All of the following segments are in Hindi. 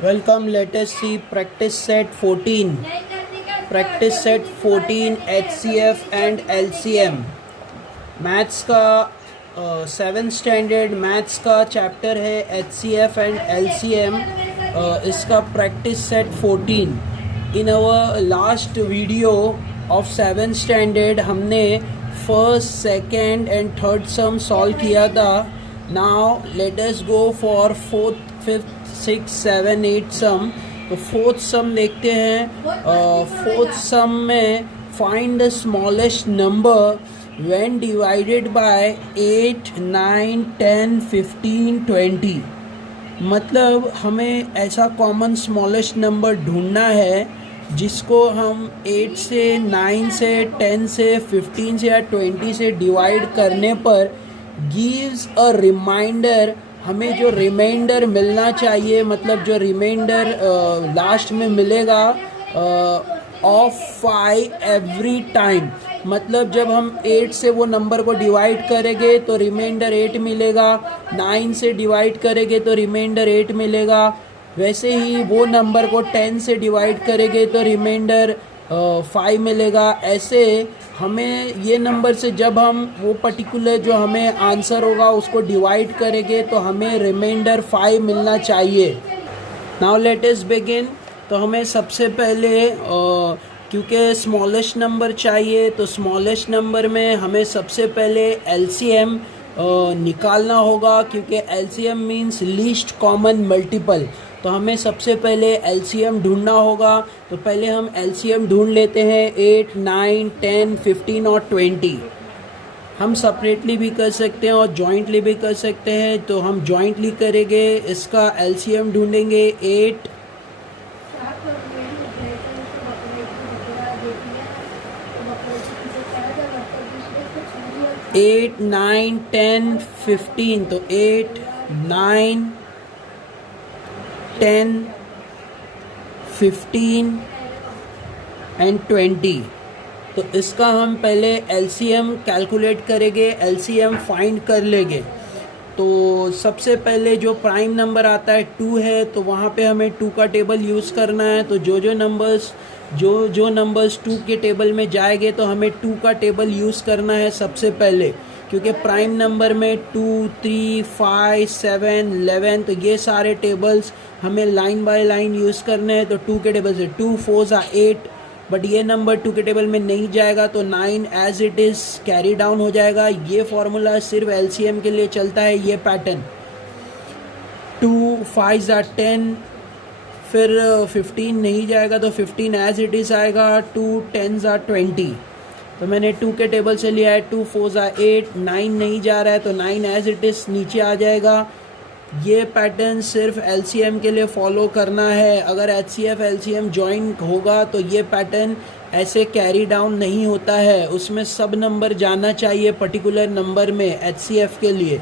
Welcome, let us see practice set 14. Practice set 14 HCF and LCM. Maths का 7th स्टैंडर्ड मैथ्स का चैप्टर है HCF एंड LCM. इसका practice set 14. In our last video of 7th standard हमने first, second and third sum solve किया था. Now let us go for fourth, fifth, 6, 7, 8 sum. तो फोर्थ सम देखते हैं. फोर्थ सम में find the smallest number when divided by 8, 9, 10, 15, 20. मतलब हमें ऐसा कॉमन स्मॉलेस्ट नंबर ढूंढना है जिसको हम 8 से, 9 से, 10 से, 15 से या 20 से डिवाइड करने पर गिव्स अ रिमाइंडर. हमें जो रिमाइंडर मिलना चाहिए, मतलब जो रिमाइंडर लास्ट में मिलेगा ऑफ 5 एवरी टाइम. मतलब जब हम 8 से वो नंबर को डिवाइड करेंगे तो रिमाइंडर 8 मिलेगा, 9 से डिवाइड करेंगे तो रिमाइंडर 8 मिलेगा. वैसे ही वो नंबर को 10 से डिवाइड करेंगे तो रिमाइंडर 5 मिलेगा. ऐसे हमें ये नंबर से जब हम वो पर्टिकुलर जो हमें आंसर होगा उसको डिवाइड करेंगे तो हमें रिमाइंडर 5 मिलना चाहिए. Now let us begin. तो हमें सबसे पहले क्योंकि स्मॉलेस्ट नंबर चाहिए तो स्मॉलेस्ट नंबर में हमें सबसे पहले LCM निकालना होगा, क्योंकि LCM means least common multiple. तो हमें सबसे पहले LCM ढूंढना होगा. तो पहले हम LCM ढूंढ लेते हैं. 8, 9, 10, 15 और 20. हम सेपरेटली भी कर सकते हैं और जॉइंटली भी कर सकते हैं. तो हम जॉइंटली करेंगे. इसका LCM ढूंढेंगे. 8, 9, 10, 15. तो 8, 9, 10, 15 एंड 20. तो इसका हम पहले LCM कैलकुलेट करेंगे, LCM फाइंड कर लेंगे. तो सबसे पहले जो प्राइम नंबर आता है 2 है, तो वहाँ पे हमें 2 का टेबल यूज़ करना है. तो जो नंबर्स 2 के टेबल में जाएंगे तो हमें 2 का टेबल यूज़ करना है सबसे पहले, क्योंकि प्राइम नंबर में 2, 3, 5, 7, 11. तो ये सारे टेबल्स हमें लाइन बाय लाइन यूज़ करने हैं. तो 2 के टेबल से 2, 4 8. बट ये नंबर 2 के टेबल में नहीं जाएगा तो 9 as it is carry down हो जाएगा. ये फॉर्मूला सिर्फ LCM के लिए चलता है. ये पैटर्न 2, 5 10, फिर 15 नहीं जाएगा तो 15 एज इट इज़ आएगा. 2, 10 20. तो मैंने 2 के टेबल से लिया है. 2, 4 8. 9 नहीं जा रहा है तो 9 एज इट इज़ नीचे आ जाएगा. ये पैटर्न सिर्फ LCM के लिए फॉलो करना है. अगर HCF LCM जॉइन होगा तो ये पैटर्न ऐसे कैरी डाउन नहीं होता है. उसमें सब नंबर जाना चाहिए पर्टिकुलर नंबर में HCF के लिए.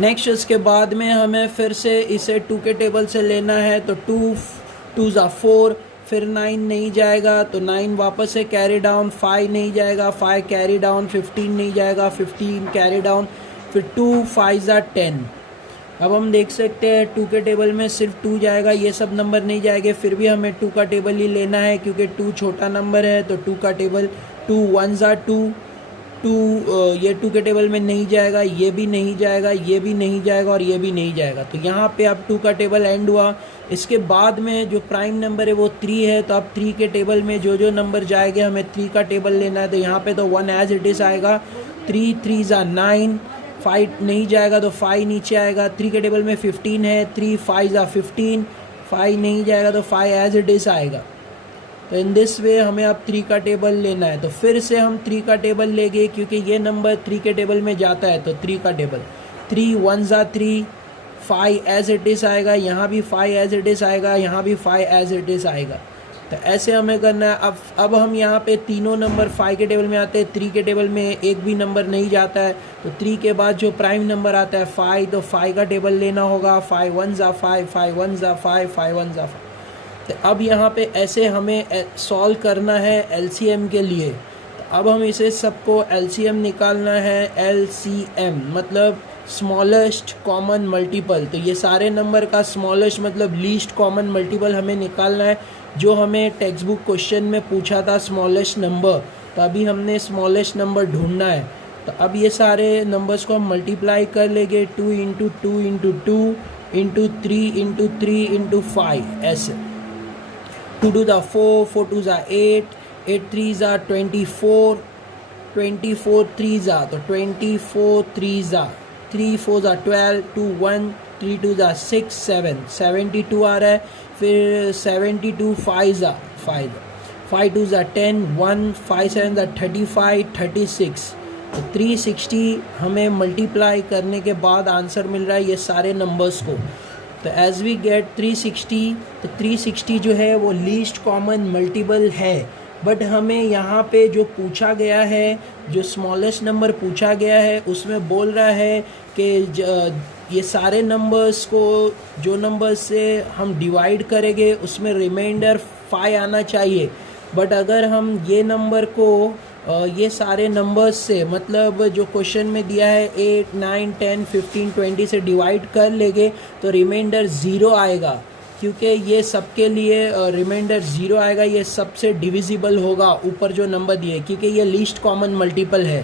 नेक्स्ट उसके बाद में हमें फिर से इसे 2 के टेबल से लेना है. तो 2 4. फिर 9 नहीं जाएगा तो 9 वापस से कैरी डाउन. 5 नहीं जाएगा, 5 कैरी डाउन. 15 नहीं जाएगा, 15 कैरी डाउन. फिर 2, 5 10. अब हम देख सकते हैं 2 के टेबल में सिर्फ 2 जाएगा, ये सब नंबर नहीं जाएंगे. फिर भी हमें 2 का टेबल ही लेना है क्योंकि 2 छोटा नंबर है. तो 2 का टेबल 2 1 2. 2 ये 2 के टेबल में नहीं जाएगा, ये भी नहीं जाएगा, ये भी नहीं जाएगा और ये भी नहीं जाएगा. तो यहाँ पे अब 2 का टेबल एंड हुआ. इसके बाद में जो प्राइम नंबर है वो 3 है. तो अब 3 के टेबल में जो नंबर जाएंगे हमें 3 का टेबल लेना है. तो यहाँ पे तो 1 एज इट इज़ आएगा. 3 3 9. 5 नहीं जाएगा तो 5 नीचे आएगा. 3 के टेबल में 15 है. 3 5 15. 5 नहीं जाएगा तो 5 एज इट इज़ आएगा. तो इन दिस वे हमें अब 3 का टेबल लेना है. तो फिर से हम 3 का टेबल लेंगे क्योंकि ये नंबर 3 के टेबल में जाता है. तो 3 का टेबल 3 1 3. 5 एज इट इज़ आएगा. यहाँ भी 5 एज इट इज़ आएगा. यहाँ भी 5 एज इट इज़ आएगा. तो ऐसे हमें करना है. अब हम यहाँ पे तीनों नंबर 5 के टेबल में आते हैं. 3 के टेबल में एक भी नंबर नहीं जाता है. तो 3 के बाद जो प्राइम नंबर आता है 5, तो 5 का टेबल लेना होगा. 5 1 5, 5 1 5, 5 1 5. तो अब यहाँ पे ऐसे हमें सॉल्व करना है LCM के लिए. तो अब हम इसे सबको LCM निकालना है. LCM मतलब स्मॉलेस्ट कॉमन मल्टीपल। तो ये सारे नंबर का स्मॉलेस्ट मतलब लीस्ट कॉमन मल्टीपल हमें निकालना है, जो हमें टेक्स्ट बुक क्वेश्चन में पूछा था स्मॉलेस्ट नंबर। तो अभी हमने स्मॉलेस्ट नंबर ढूंढना है। तो अब ये सारे नंबर्स को हम मल्टीप्लाई कर लेंगे, 2 into 2 into 2 into 3 into 3 into 5 ऐसे। 2 2 ज़ा 4, 4 2 ज़ा 8, 8 3 ज़ा 24, 24 3 ज़ा तो 24 3 ज़ा 3 4 ज़ा 12, 2 1, 3 2 ज़ा 6 7, 72 आ रहा है। फिर 72 5 ज़ा 5, 5 2 ज़ा 10, 1 5 7 ज़ा 35, 36। तो 360 हमें मल्टीप्लाई करने के बाद आंसर मिल रहा है ये सारे नंबर्स को। तो एज वी गेट 360, तो 360 जो है वो लीस्ट कॉमन मल्टीपल है। बट हमें यहाँ पे जो पूछा गया है, जो स्मॉलेस्ट नंबर पूछा गया है, उसमें बोल रहा है कि ये सारे नंबर्स को जो नंबर से हम डिवाइड करेंगे उसमें रिमाइंडर 5 आना चाहिए। बट अगर हम ये नंबर को ये सारे नंबर्स से मतलब जो क्वेश्चन में दिया है 8 9 10 15 20 से डिवाइड कर लेंगे तो रिमाइंडर 0 आएगा, क्योंकि ये सबके लिए रिमाइंडर 0 आएगा। ये सबसे डिविजिबल होगा ऊपर जो नंबर दिए, क्योंकि ये लीस्ट कॉमन मल्टीपल है।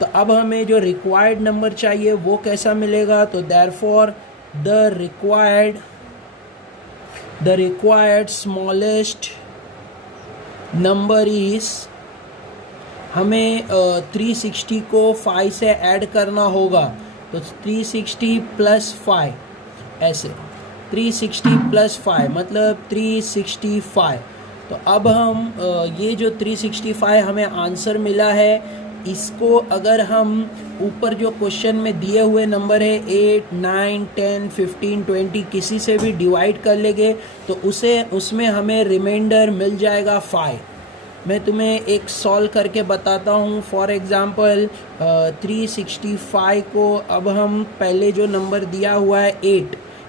तो अब हमें जो रिक्वायर्ड नंबर चाहिए वो कैसा मिलेगा, तो therefore the required smallest number is, हमें 360 को 5 से ऐड करना होगा। तो 360 प्लस 5 ऐसे, 360 प्लस 5 मतलब 365। तो अब हम ये जो 365 हमें आंसर मिला है, इसको अगर हम ऊपर जो क्वेश्चन में दिए हुए नंबर है 8 9 10 15 20 किसी से भी डिवाइड कर लेंगे तो उसमें हमें रिमाइंडर मिल जाएगा 5। मैं तुम्हें एक सॉल्व करके बताता हूँ। फॉर एग्ज़ाम्पल 365 को अब हम पहले जो नंबर दिया हुआ है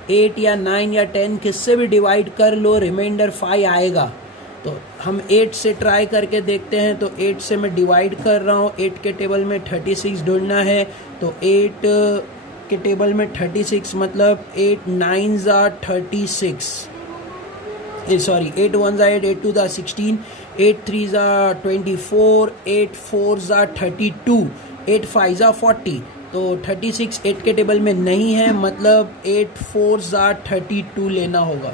8 या 9 या 10 किससे भी डिवाइड कर लो, रिमाइंडर 5 आएगा। तो हम 8 से ट्राई करके देखते हैं। तो 8 से मैं डिवाइड कर रहा हूँ, 8 के टेबल में 36 ढूंढना है। तो 8 के टेबल में 36 मतलब 8 9 ज़ा 36, सॉरी 8 1 ज़ा 8, 8 2 ज़ा 16, 8 3 ज़ा 24, 8 4 ज़ा 32, 8 5 ज़ा 40। तो 36 8 के टेबल में नहीं है, मतलब 8 4 ज़ा 32 लेना होगा।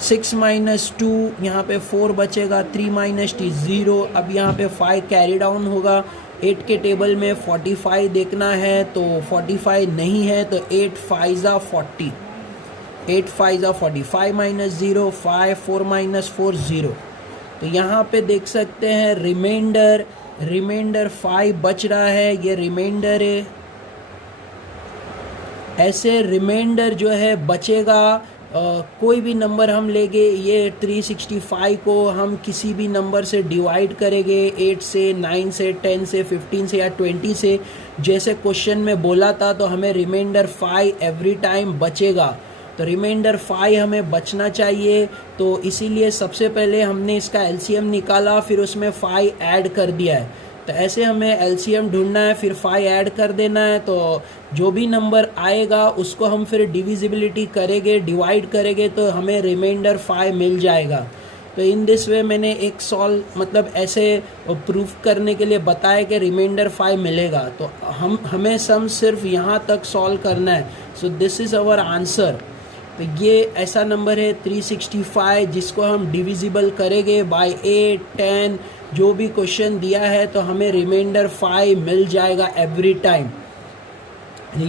6 माइनस 2 यहाँ पे 4 बचेगा, 3 माइनस टी 0। अब यहाँ पे 5 कैरी डाउन होगा। 8 के टेबल में 45 देखना है, तो 45 नहीं है, तो 8 5 ज़ा 40, 8 5 ज़ा 40, 5 माइनस 0 5, 4 माइनस 4 0। तो यहाँ पे देख सकते हैं रिमाइंडर 5 बच रहा है, ये रिमाइंडर है। ऐसे रिमाइंडर जो है बचेगा, कोई भी नंबर हम लेंगे, ये 365 को हम किसी भी नंबर से डिवाइड करेंगे, 8 से 9 से 10 से 15 से या 20 से, जैसे क्वेश्चन में बोला था। तो हमें रिमाइंडर 5 एवरी टाइम बचेगा। तो रिमाइंडर 5 हमें बचना चाहिए। तो इसीलिए सबसे पहले हमने इसका एलसीएम निकाला, फिर उसमें 5 ऐड कर दिया है। तो ऐसे हमें एलसीएम ढूंढना है, फिर 5 ऐड कर देना है। तो जो भी नंबर आएगा उसको हम फिर डिविजिबिलिटी करेंगे, डिवाइड करेंगे, तो हमें रिमाइंडर 5 मिल जाएगा। तो इन दिस वे मैंने एक सॉल्व मतलब ऐसे प्रूफ करने के लिए बताया कि रिमाइंडर 5 मिलेगा। तो हमें सम सिर्फ यहाँ तक सॉल्व करना है। So this is our answer. तो ये ऐसा नंबर है 365 जिसको हम डिविजिबल करेंगे बाय 8 10 जो भी क्वेश्चन दिया है, तो हमें रिमाइंडर 5 मिल जाएगा एवरी टाइम।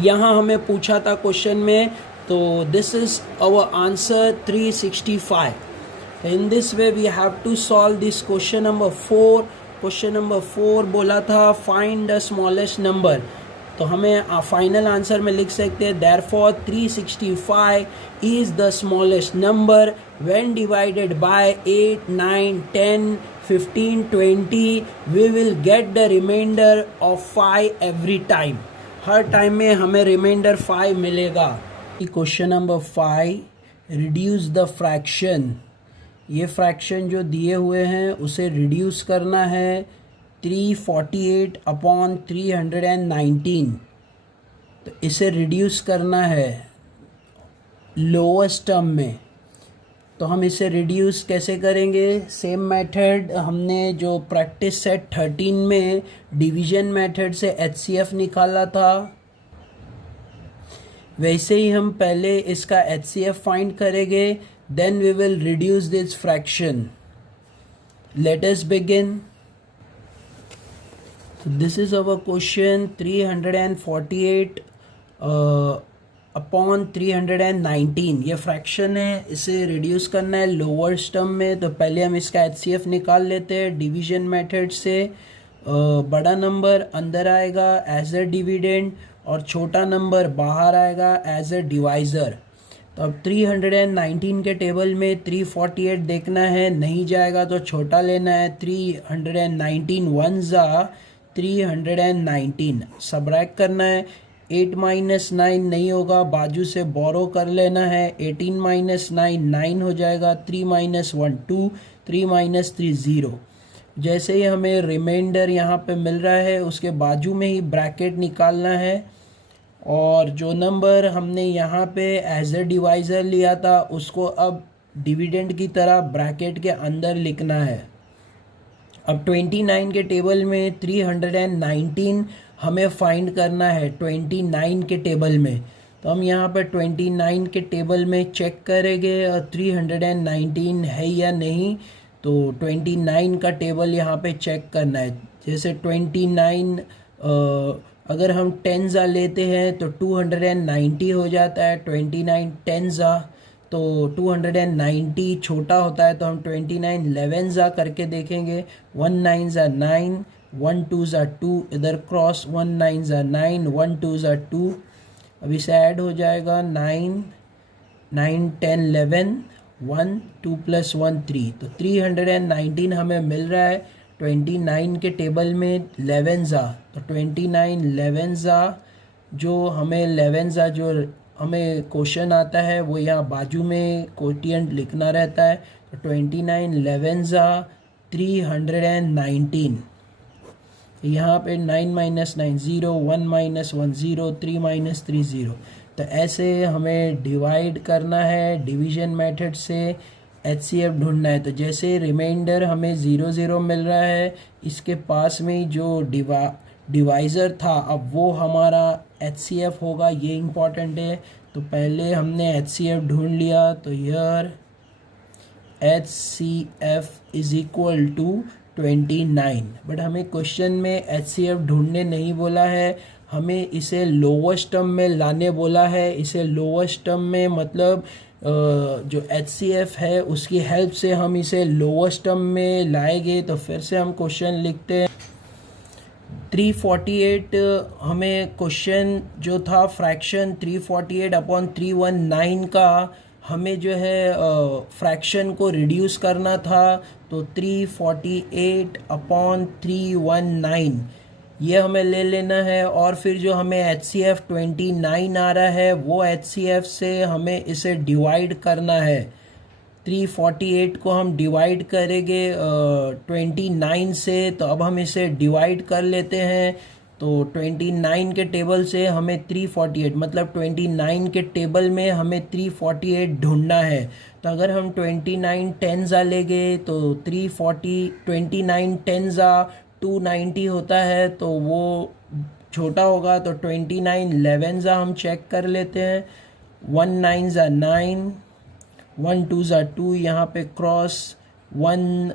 यहाँ हमें पूछा था क्वेश्चन में, तो this is our answer 365। In this way we have to solve this question number 4। Question number 4 बोला था फाइंड द स्मॉलेस्ट नंबर। तो हमें फाइनल आंसर में लिख सकते हैं therefore 365 is the smallest number when divided by 8 9 10 15 20 we will get the remainder of 5 every time. हर टाइम में हमें रिमाइंडर 5 मिलेगा। Question number 5 reduce the fraction. ये फ्रैक्शन जो दिए हुए हैं उसे रिड्यूस करना है 348 अपॉन 319। तो इसे रिड्यूस करना है लोअर्स्ट टर्म में। तो हम इसे रिड्यूस कैसे करेंगे? सेम मेथड हमने जो प्रैक्टिस सेट 13 में डिवीजन मेथड से HCF निकाला था, वैसे ही हम पहले इसका HCF फाइंड करेंगे, then we will reduce this fraction. Let us begin. This is our question 348 upon 319। ये फ्रैक्शन है, इसे रिड्यूस करना है लोअर टर्म में। तो पहले हम इसका HCF निकाल लेते हैं डिवीजन मेथड से। बड़ा नंबर अंदर आएगा एज अ डिविडेंड और छोटा नंबर बाहर आएगा एज अ डिवाइज़र। तो अब 319 के टेबल में 348 देखना है, नहीं जाएगा तो छोटा लेना है। 319 वन ज़ा 319, सब्रैक्ट करना है। 8 माइनस 9 नहीं होगा, बाजू से बोरो कर लेना है। 18 माइनस 9 9 हो जाएगा। 3 माइनस 1 2, 3 माइनस 3 0। जैसे ही हमें रिमाइंडर यहाँ पे मिल रहा है, उसके बाजू में ही ब्रैकेट निकालना है। और जो नंबर हमने यहाँ पे एज अ डिवाइज़र लिया था, उसको अब डिविडेंड की तरह ब्रैकेट के अंदर लिखना है। अब 29 के टेबल में 319 हमें फाइंड करना है 29 के टेबल में। तो हम यहाँ पर 29 के टेबल में चेक करेंगे 319 है या नहीं। तो 29 का टेबल यहाँ पे चेक करना है। जैसे 29 अगर हम 10 लेते हैं तो 290 हो जाता है। 29 10 तो 290 छोटा होता है, तो हम 29 11 करके देखेंगे। 1 9 9, 1 2 2, इधर क्रॉस 1 9 9, 1 2 2। अब इसे ऐड हो जाएगा 9 9 10 11, 1 2 प्लस 1 3। तो 319 हमें मिल रहा है 29 के टेबल में 11 तो 29 11 जो हमें 11 जो हमें क्वेश्चन आता है वो यहाँ बाजू में कोटिएंट लिखना रहता है। तो 29 11 319। यहाँ पे 9 माइनस 9 0, 1 माइनस 1 0, 3 माइनस 3 0। तो ऐसे हमें डिवाइड करना है डिवीजन मेथड से, HCF ढूंढना है। तो जैसे रिमाइंडर हमें 0 0 मिल रहा है, इसके पास में ही जो डिवाइज़र था, अब वो हमारा HCF होगा। ये इम्पॉर्टेंट है। तो पहले हमने HCF ढूंढ लिया। तो here HCF is equal to 29। But हमें क्वेश्चन में HCF ढूंढने नहीं बोला है, हमें इसे लोवेस्ट टर्म में लाने बोला है। इसे लोवेस्ट टर्म में मतलब जो HCF है उसकी हेल्प से हम इसे लोवेस्ट टर्म में लाएंगे। तो फिर से हम क्वेश्चन लिखते हैं। 348 हमें क्वेश्चन जो था फ्रैक्शन 348 अपॉन 319 का, हमें जो है फ्रैक्शन को रिड्यूस करना था। तो 348 अपॉन 319 ये हमें ले लेना है। और फिर जो हमें HCF 29 आ रहा है, वो HCF से हमें इसे डिवाइड करना है। 348 को हम डिवाइड करेंगे 29 से। तो अब हम इसे डिवाइड कर लेते हैं। तो 29 के टेबल से हमें 348 मतलब 29 के टेबल में हमें 348 ढूंढना है। तो अगर हम 29 10 लेंगे तो 340 29 10 290 होता है, तो वो छोटा होगा। तो 29 11 हम चेक कर लेते हैं। 1 9 9, 1 2 2, यहाँ पे क्रॉस 1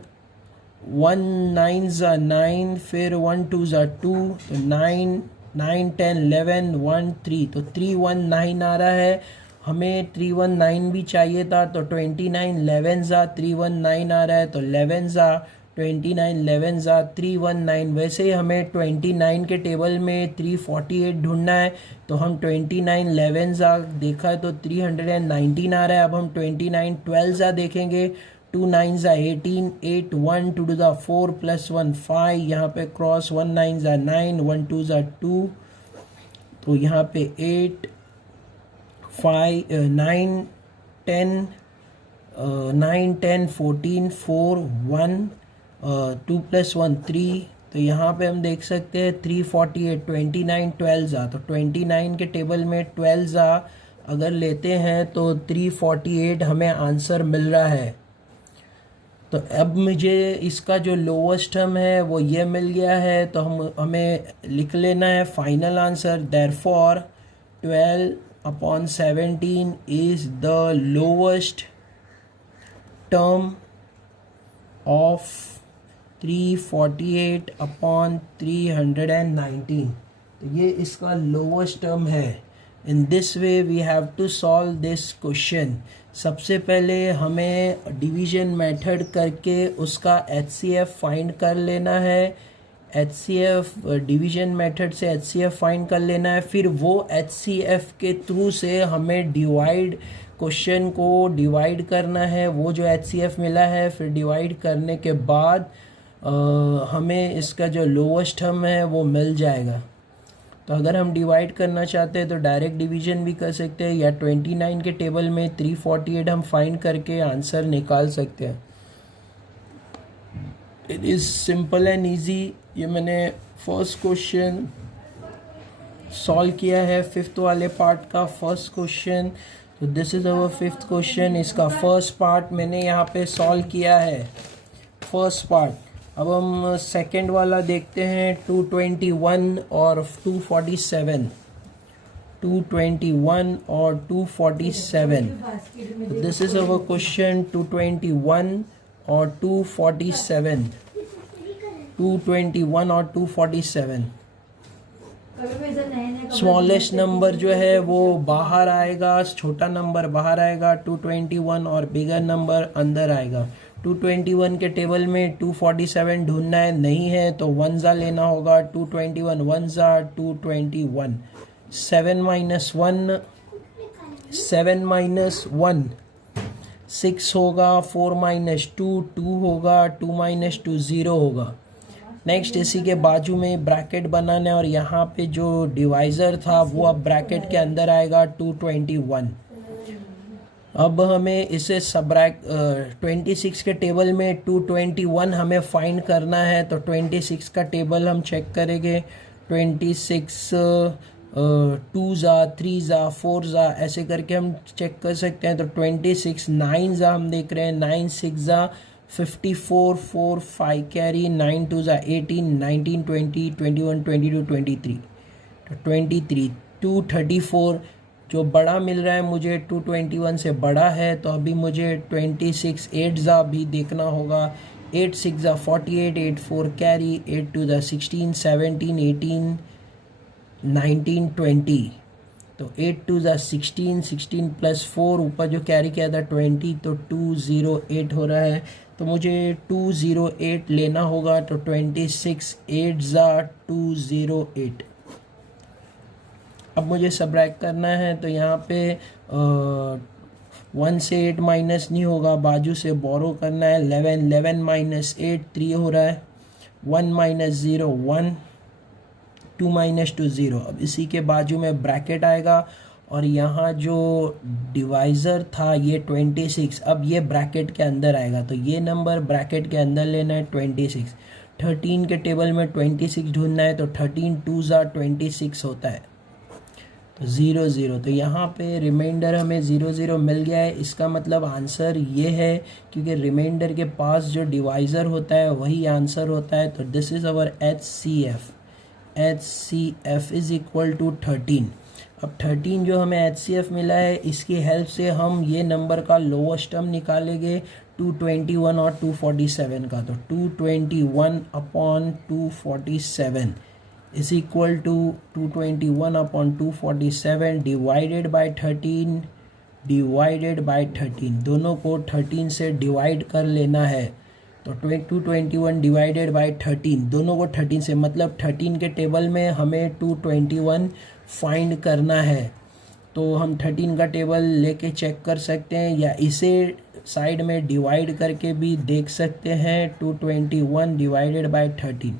9 9, फिर 1 2 2, तो 9 9 10 11 1 3। तो 319 आ रहा है। हमें 319 भी चाहिए था। तो 29 11 319 आ रहा है। तो 11 29 11 319। वैसे ही हमें 29 के टेबल में 348 ढूंढना है। तो हम 29 11 देखा है तो 319 आ रहा है। अब हम 29 12 देखेंगे। 2 9 18, 8 1 2 to the 4 प्लस 1 5, यहाँ पे क्रॉस 1 9 9, 1 2 2। तो यहाँ पे 8 5 9 10 9 10 14 4 1 2 प्लस 1 3 तो यहाँ पे हम देख सकते हैं 348, 29 12 तो 29 के टेबल में 12 अगर लेते हैं तो 348 हमें आंसर मिल रहा है। तो अब मुझे इसका जो लोवेस्ट टर्म है वो ये मिल गया है, तो हमें लिख लेना है final answer. Therefore 12/17 is the lowest term of 348/319। तो ये इसका लोवेस्ट टर्म है। In this way we have to solve this question. सबसे पहले हमें डिवीजन मेथड करके उसका HCF फाइंड कर लेना है। HCF डिवीजन मेथड से HCF फाइंड कर लेना है, फिर वो HCF के थ्रू से हमें क्वेश्चन को डिवाइड करना है। वो जो HCF मिला है फिर डिवाइड करने के बाद हमें इसका जो लोवेस्ट टर्म है वो मिल जाएगा। तो अगर हम डिवाइड करना चाहते हैं तो डायरेक्ट डिवीजन भी कर सकते हैं, या 29 के टेबल में 348 हम फाइंड करके आंसर निकाल सकते हैं। It is simple and easy. ये मैंने फर्स्ट क्वेश्चन सॉल्व किया है, फिफ्थ वाले पार्ट का फर्स्ट क्वेश्चन। तो this is our fifth question. इसका फर्स्ट पार्ट मैंने यहाँ पे सॉल्व किया है, फर्स्ट पार्ट। अब हम सेकंड वाला देखते हैं, 221 और 247। 221 और 247। दिस इज अवर क्वेश्चन 221 और 247। 221 और 247। स्मॉलेस्ट नंबर जो है वो बाहर आएगा, छोटा नंबर बाहर आएगा 221, और बिगर नंबर अंदर आएगा। 221 के टेबल में 247 ढूंढना है, नहीं है तो 1 लेना होगा। 221 1 221। 7 - 1 7 - 1 6 होगा। 4 - 2 2 होगा। 2 - 2 0 होगा। नेक्स्ट इसी के बाजू में ब्रैकेट बनाना है, और यहाँ पे जो डिवाइज़र था वो अब ब्रैकेट के अंदर आएगा 221। अब हमें इसे सब्रैक्ट 26 के टेबल में 221 हमें फाइंड करना है। तो 26 का टेबल हम चेक करेंगे। 26 2 3 4 ऐसे करके हम चेक कर सकते हैं। तो 26 9 हम देख रहे हैं, 9 6 54 4 5 कैरी, 9 2 18 19 20 21 22 23। तो 23 234 जो बड़ा मिल रहा है मुझे 221 से बड़ा है, तो अभी मुझे 26 8 भी देखना होगा। 8 6 48 8 4 कैरी, 8 2 16 17 18 19 20। तो 8 2 16 16 + 4 ऊपर जो कैरी किया था 20, तो 208 हो रहा है। तो मुझे 208 लेना होगा। तो 26 8 208। अब मुझे सब्रैक्ट करना है, तो यहाँ पे 1 से 8 माइनस नहीं होगा, बाजू से बोरो करना है। 11 11 - 8 3 हो रहा है। 1 - 0 1, 2 - 2 0। अब इसी के बाजू में ब्रैकेट आएगा, और यहाँ जो डिवाइज़र था ये 26, अब ये ब्रैकेट के अंदर आएगा। तो ये नंबर ब्रैकेट के अंदर लेना है 26। 13 के टेबल में 26 ढूंढना है, तो 13 2 26 होता है। तो 0 0। तो यहाँ पे रिमाइंडर हमें 0 0 मिल गया है। इसका मतलब आंसर ये है, क्योंकि रिमाइंडर के पास जो डिवाइज़र होता है वही आंसर होता है। तो this is our HCF। HCF is equal to 13। अब 13 जो हमें HCF मिला है, इसकी हेल्प से हम ये नंबर का लोवेस्ट टर्म निकालेंगे 221 और 247 का। तो 221/247 is equal to 221/247 divided by 13 divided by 13। दोनों को 13 से डिवाइड कर लेना है। तो 221 डिवाइडेड बाय 13, दोनों को 13 से, मतलब 13 के टेबल में हमें 221 फाइंड करना है। तो हम 13 का टेबल लेके चेक कर सकते हैं, या इसे साइड में डिवाइड करके भी देख सकते हैं। 221 डिवाइडेड बाय 13।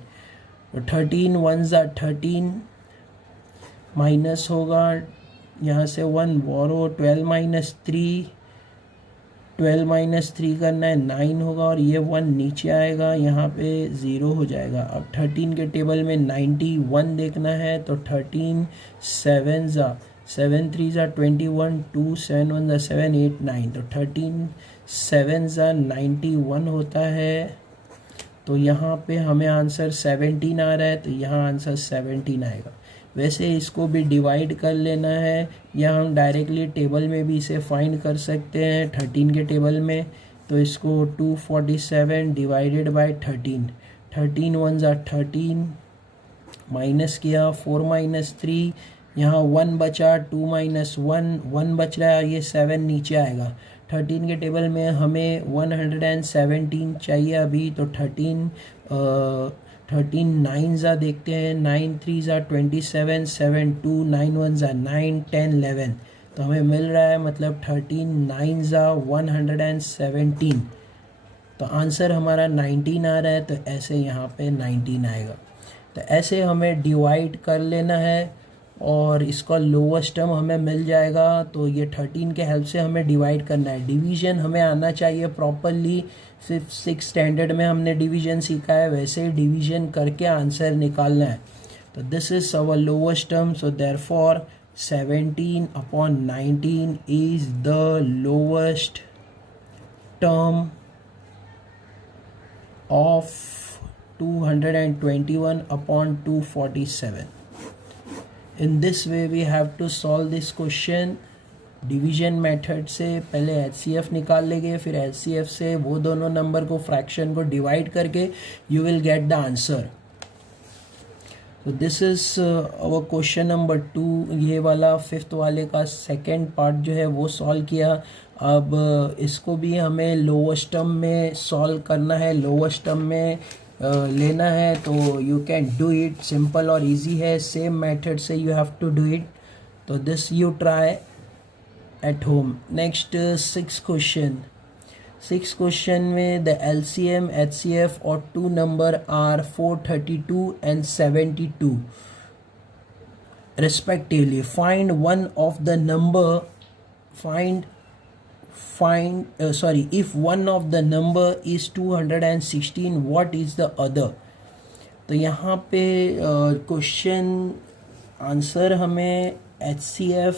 तो 13 1 13 माइनस होगा यहाँ से 1 बोरो। 12 - 3 12 माइनस 3 करना है 9 होगा और ये 1 नीचे आएगा, यहाँ पे 0 हो जाएगा। अब 13 के टेबल में 91 देखना है तो 13 7 ज़ा 7 3 ज़ा 21, 2 7 1 ज़ा 7 8 9, तो 13 7 ज़ा 91 होता है। तो यहाँ पे हमें आंसर 17 आ रहा है, तो यहाँ आंसर 17 आएगा। वैसे इसको भी डिवाइड कर लेना है या हम डायरेक्टली टेबल में भी इसे फाइंड कर सकते हैं 13 के टेबल में। तो इसको 247 डिवाइडेड बाय 13, 13 1 ज़ा 13, माइनस किया 4 माइनस 3, यहाँ 1 बचा, 2 माइनस 1, 1 बच रहा है, ये 7 नीचे आएगा। 13 के टेबल में हमें 117 चाहिए अभी, तो 13 9 ज़ा देखते हैं, 9 3 ज़ा 27, 7 2 9 1 ज़ा 9 10 11, तो हमें मिल रहा है मतलब 13 9 ज़ा 117, तो आंसर हमारा 19 आ रहा है। तो ऐसे यहाँ पे 19 आएगा। तो ऐसे हमें डिवाइड कर लेना है और इसका लोवेस्ट टर्म हमें मिल जाएगा। तो ये 13 के हेल्प से हमें डिवाइड करना है। डिवीज़न हमें आना चाहिए प्रॉपरली, सिर्फ 6 स्टैंडर्ड में हमने डिवीज़न सीखा है, वैसे ही डिवीज़न करके आंसर निकालना है। तो this is our lowest term, so therefore 17/19 is the lowest term of 221/247. In this way we have to solve this question division method से। पहले HCF निकाल लेंगे, फिर HCF से वो दोनों नंबर को फ्रैक्शन को डिवाइड करके you will get the answer. तो this is our question number 2। ये वाला 5th वाले का सेकेंड पार्ट जो है वो सॉल्व किया। अब इसको भी हमें लोवेस्ट टर्म में सॉल्व करना है, लोवेस्ट टर्म में लेना है। तो you can do it, simple और इजी है, सेम मेथड से you have to do it. तो this you try at home. Next 6th question में द LCM HCF और 2 number are 432 and 72 respectively. Find one of the number, if one of the number is 216, what is the other? तो यहाँ पे क्वेश्चन आंसर हमें HCF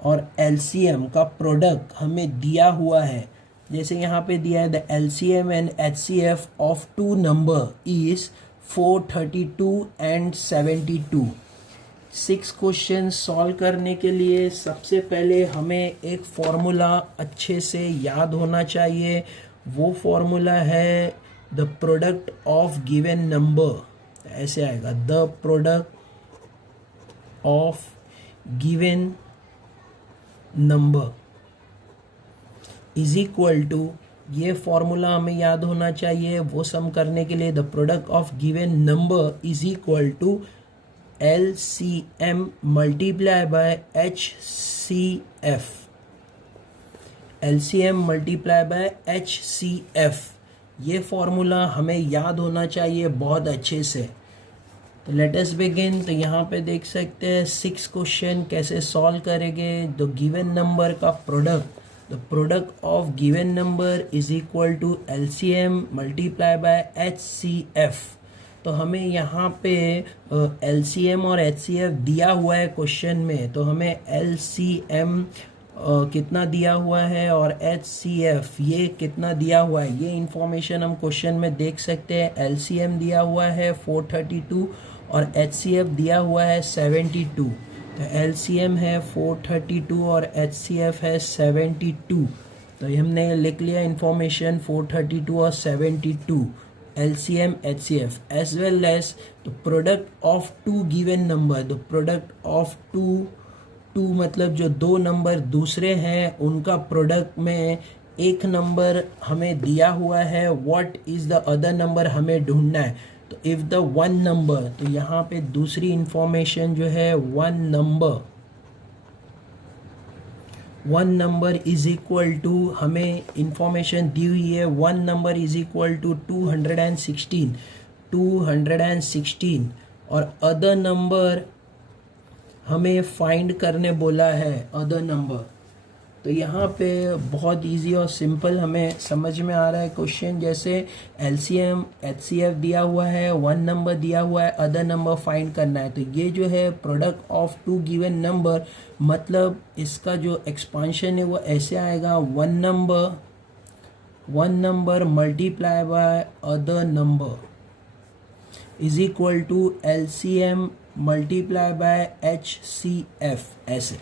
और LCM का प्रोडक्ट हमें दिया हुआ है। जैसे यहाँ पे दिया है the LCM and HCF of 2 number is 432 and 72। 6 question solve करने के लिए सबसे पहले हमें एक फॉर्मूला अच्छे से याद होना चाहिए। वो फॉर्मूला है the product of given number. ऐसे आएगा the product of given number is equal to, ये फॉर्मूला हमें याद होना चाहिए। वो सम करने के लिए the product of given number is equal to LCM multiply by HCF। LCM multiply by HCF, ये फॉर्मूला हमें याद होना चाहिए बहुत अच्छे से। तो लेट अस बिगिन। तो यहाँ पे देख सकते हैं 6 क्वेश्चन कैसे सॉल्व करेंगे। द गिवन नंबर का product, the product of given number is equal to LCM multiply by HCF। तो हमें यहाँ पे LCM और HCF दिया हुआ है क्वेश्चन में, तो हमें LCM कितना दिया हुआ है और HCF ये कितना दिया हुआ है, ये इंफॉर्मेशन हम क्वेश्चन में देख सकते हैं। LCM दिया हुआ है 432 और HCF दिया हुआ है 72। तो LCM है 432 और HCF है 72। तो हमने लिख लिया इंफॉर्मेशन 432 और 72, LCM HCF as well as the product of 2 given number। the product of 2 मतलब जो 2 नंबर दूसरे हैं उनका प्रोडक्ट में एक नंबर हमें दिया हुआ है। What is the other number हमें ढूंढना है। तो इफ़ द 1 नंबर, तो यहाँ पे दूसरी इंफॉर्मेशन जो है 1 नंबर इज इक्वल टू, हमें इंफॉर्मेशन दी हुई है 1 नंबर इज इक्वल टू 216 और अदर नंबर हमें फाइंड करने बोला है। अदर नंबर, तो तो यहाँ पे बहुत इजी और सिंपल हमें समझ में आ रहा है क्वेश्चन। जैसे एलसीएम एचसीएफ दिया हुआ है, वन नंबर दिया हुआ है, अदर नंबर फाइंड करना है। तो ये जो है product of two given number, मतलब इसका जो एक्सपांशन है वो ऐसे आएगा, one number multiply by other number is equal to LCM multiply by HCF. ऐसे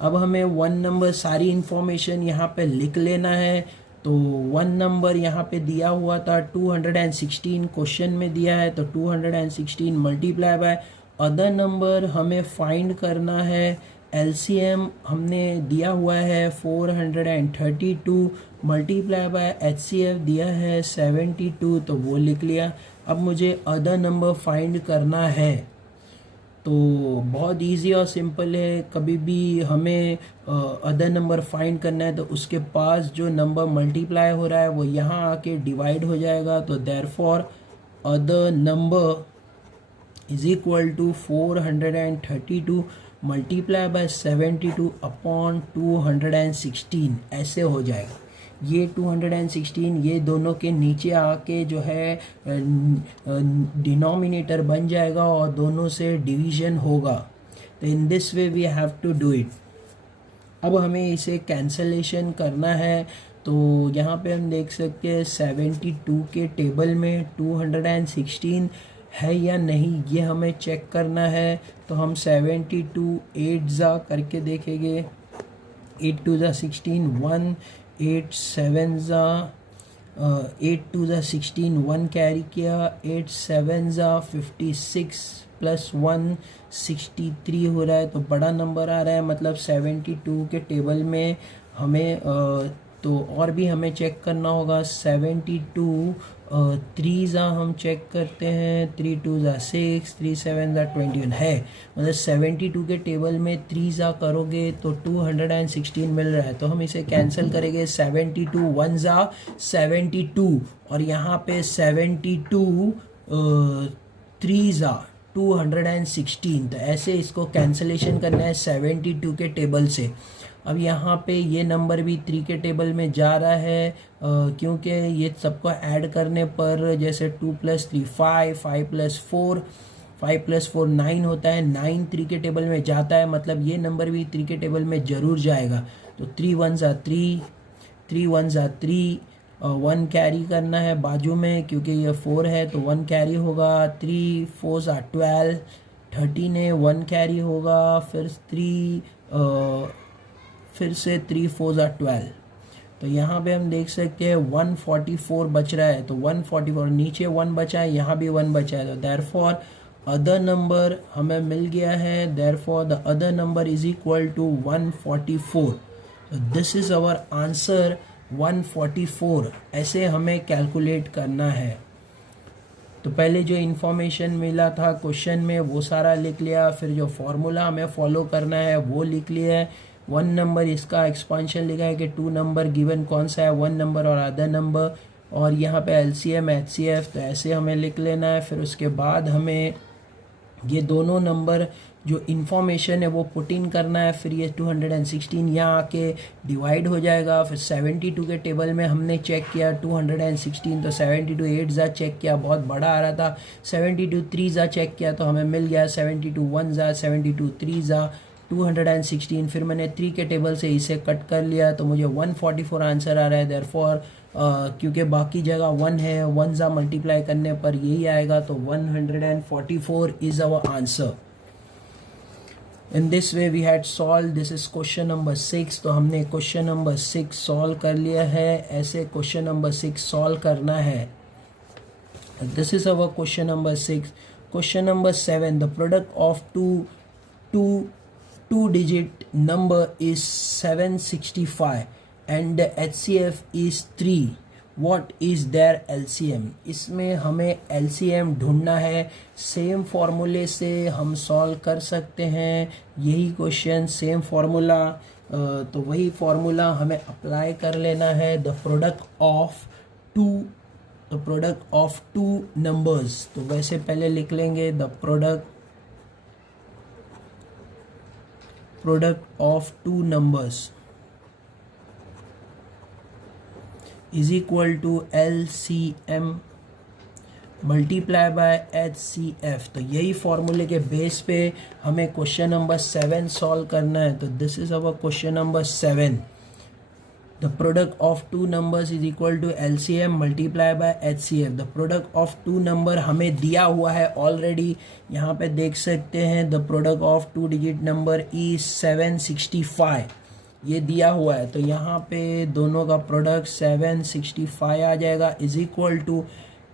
अब हमें वन नंबर सारी इंफॉर्मेशन यहाँ पे लिख लेना है। तो वन नंबर यहाँ पे दिया हुआ था 216 क्वेश्चन में दिया है, तो 216 मल्टीप्लाई बाय अदर नंबर हमें फाइंड करना है। एलसीएम हमने दिया हुआ है 432 मल्टीप्लाई बाय एचसीएफ दिया है 72, तो वो लिख लिया। अब मुझे अदर नंबर फाइंड करना है। तो बहुत इजी और सिंपल है। कभी भी हमें अदर नंबर फाइंड करना है तो उसके पास जो नंबर मल्टीप्लाई हो रहा है वो यहाँ आके डिवाइड हो जाएगा। तो therefore other number is equal to 432 multiply by 72 upon 216, ऐसे हो जाएगा। ये 216 ये दोनों के नीचे आके जो है डिनोमिनेटर बन जाएगा और दोनों से डिवीजन होगा। तो in this way we have to do it. अब हमें इसे कैंसलेशन करना है। तो यहाँ पे हम देख सकते हैं 72 के टेबल में 216 है या नहीं, ये हमें चेक करना है। तो हम 72 8 जा करके देखेंगे। 8 2 जा 16, 1 8 7 जा 8 2 जा 16, 1 कैरी किया, 8 7 जा 56 प्लस 1 63 हो रहा है। तो बड़ा नंबर आ रहा है, मतलब 72 के टेबल में हमें तो और भी हमें चेक करना होगा। 72 3 जा हम चेक करते हैं, 3 2 जा 6, 3 7 जा 21 है। मतलब 72 के टेबल में 3 जा करोगे तो 216 मिल रहा है। तो हम इसे कैंसिल करेंगे। 72 1 जा 72 और यहाँ पे 72 3 जा 216। तो ऐसे इसको कैंसलेशन करना है 72 के टेबल से। अब यहाँ पे ये नंबर भी 3 के टेबल में जा रहा है, क्योंकि ये सबको ऐड करने पर जैसे 2 + 3 5, 5 + 4 5 + 4 9 होता है। 9 3 के टेबल में जाता है, मतलब ये नंबर भी 3 के टेबल में ज़रूर जाएगा। तो 3 1 जा 3, 3 1 जा 3, 1 कैरी करना है बाजू में, क्योंकि ये 4 है तो 1 कैरी होगा। 3 4 जा 12, 13 है 1 कैरी होगा। फिर से 3 4 जा 12। तो यहाँ पे हम देख सकते हैं 144 बच रहा है। तो 144 नीचे 1 बचा है, यहाँ भी 1 बचा है। तो देयरफॉर अदर नंबर हमें मिल गया है। Therefore the other number is equal to 144। तो दिस इज आवर आंसर 144। ऐसे हमें कैलकुलेट करना है। तो पहले जो इन्फॉर्मेशन मिला था क्वेश्चन में वो सारा लिख लिया, फिर जो फॉर्मूला हमें फॉलो करना है वो लिख लिया है। 1 नंबर इसका एक्सपांशन लिखा है कि 2 नंबर गिवन कौन सा है, 1 नंबर और अदर नंबर, और यहाँ पे एलसीएम एचसीएफ, तो ऐसे हमें लिख लेना है। फिर उसके बाद हमें ये दोनों नंबर जो इन्फॉर्मेशन है वो पुट इन करना है। फिर ये 216 यहाँ आके डिवाइड हो जाएगा। फिर 72 के टेबल में हमने चेक किया 216, तो 72 8 जा चेक किया, बहुत बड़ा आ रहा था। 72 3 जा चेक किया तो हमें मिल गया 72 1 जा, 72 3 जा 216। फिर मैंने 3 के टेबल से इसे कट कर लिया तो मुझे 144 आंसर आ रहा है। देयरफॉर क्योंकि बाकी जगह 1 है, 1 जा मल्टीप्लाई करने पर यही आएगा, तो 144 is our answer. In this way we had solve. This is question number 6। तो हमने क्वेश्चन नंबर 6 सॉल्व कर लिया है। ऐसे क्वेश्चन नंबर 6 सॉल्व करना है। This is our question number 6। Question number 7, the product of two digit number is 765 and the HCF is 3. What is their LCM? इसमें हमें LCM ढूंढना है। सेम फार्मूले से हम सॉल्व कर सकते हैं यही क्वेश्चन, सेम फार्मूला। तो वही फार्मूला हमें अप्लाई कर लेना है। The product of two numbers, तो वैसे पहले लिख लेंगे the product of two numbers is equal to LCM multiply by HCF। तो यही फॉर्मूले के बेस पे हमें क्वेश्चन नंबर 7 सॉल्व करना है। तो this is our question number 7। The product of two numbers is equal to LCM multiply by HCF। The product of two number हमें दिया हुआ है ऑलरेडी, यहाँ पे देख सकते हैं। The product of two digit number is 765, ये दिया हुआ है। तो यहाँ पे दोनों का प्रोडक्ट 765 आ जाएगा, इज इक्वल टू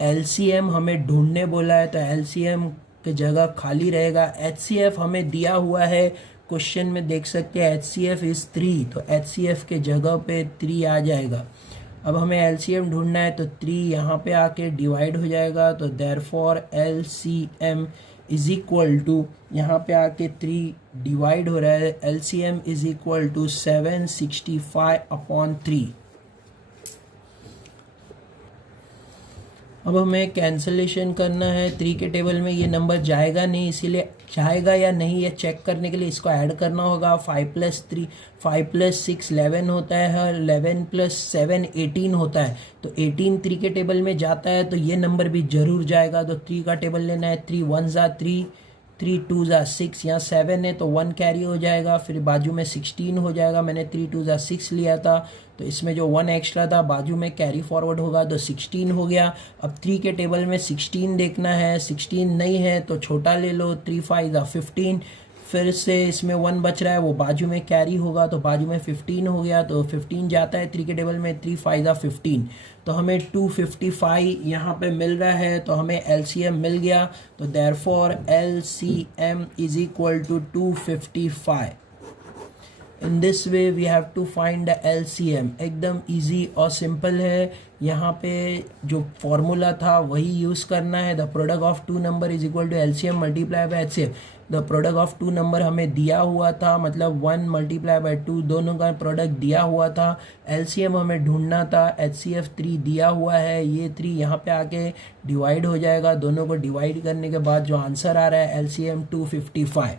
LCM हमें ढूंढने बोला है, तो LCM की जगह खाली रहेगा। HCF हमें दिया हुआ है क्वेश्चन में, देख सकते हैं HCF इज 3, तो HCF के जगह पे 3 आ जाएगा। अब हमें LCM ढूंढना है, तो 3 यहाँ पे आके डिवाइड हो जाएगा। तो therefore LCM is equal to, यहाँ पे आके 3 डिवाइड हो रहा है, LCM इज इक्वल टू 765/3। अब हमें कैंसलेशन करना है। 3 के टेबल में ये नंबर जाएगा नहीं, इसीलिए जाएगा या नहीं ये चेक करने के लिए इसको ऐड करना होगा। 5 + 6 11 होता है, 11 + 7 18 होता है। तो 18 3 के टेबल में जाता है, तो ये नंबर भी जरूर जाएगा। तो 3 का टेबल लेना है। 3 1 ज़ा 3, 3 2 ज़ा 6, यहाँ 7 है तो 1 कैरी हो जाएगा। फिर बाजू में 16 हो जाएगा, मैंने 3 2 ज़ा 6 लिया था, तो इसमें जो 1 एक्स्ट्रा था बाजू में कैरी फॉरवर्ड होगा, तो 16 हो गया। अब 3 के टेबल में 16 देखना है, 16 नहीं है तो छोटा ले लो, 3 5 ज़ा 15। फिर से इसमें 1 बच रहा है, वो बाजू में कैरी होगा, तो बाजू में 15 हो गया, तो 15 जाता है 3 के टेबल में। 3 5 ज़ा 15, तो हमें 255 यहाँ पे मिल रहा है, तो हमें LCM मिल गया। तो therefore LCM is equal to 255। In this way we have to find the LCM। एकदम इजी और सिंपल है। यहाँ पे जो फॉर्मूला था वही यूज़ करना है। The product of two number is equal to LCM multiply by HCF। The product of two number हमें दिया हुआ था, मतलब 1 × 2, दोनों का प्रोडक्ट दिया हुआ था। LCM हमें ढूंढना था, HCF 3 दिया हुआ है, ये 3 यहाँ पे आके डिवाइड हो जाएगा। दोनों को डिवाइड करने के बाद जो आंसर आ रहा है LCM 255।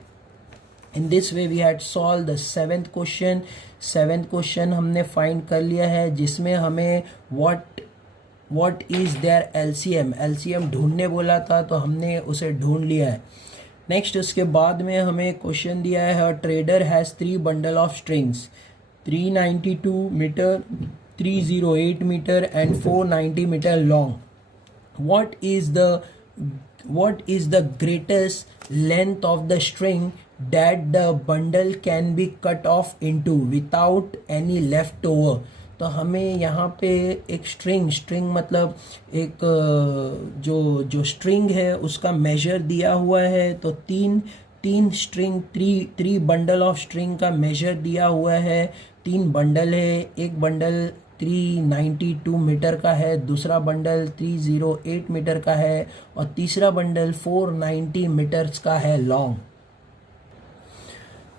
In this way we had solve the 7th question. 7th question हमने फाइंड कर लिया है, जिसमें हमें व्हाट इज देयर LCM ढूंढने बोला था, तो हमने उसे ढूंढ लिया है। नेक्स्ट उसके बाद में हमें क्वेश्चन दिया है, trader has 3 bundle of strings, 392 metre, 308 metre and 490 metre long. what is the greatest length of the string that the bundle can be cut off into without any leftover। तो हमें यहाँ पे एक स्ट्रिंग मतलब एक जो स्ट्रिंग है उसका मेजर दिया हुआ है। तो तीन स्ट्रिंग, 3 बंडल ऑफ स्ट्रिंग का मेजर दिया हुआ है। 3 बंडल है, एक बंडल 392 मीटर का है, दूसरा बंडल 308 मीटर का है और तीसरा बंडल 490 मीटर्स का है लॉन्ग।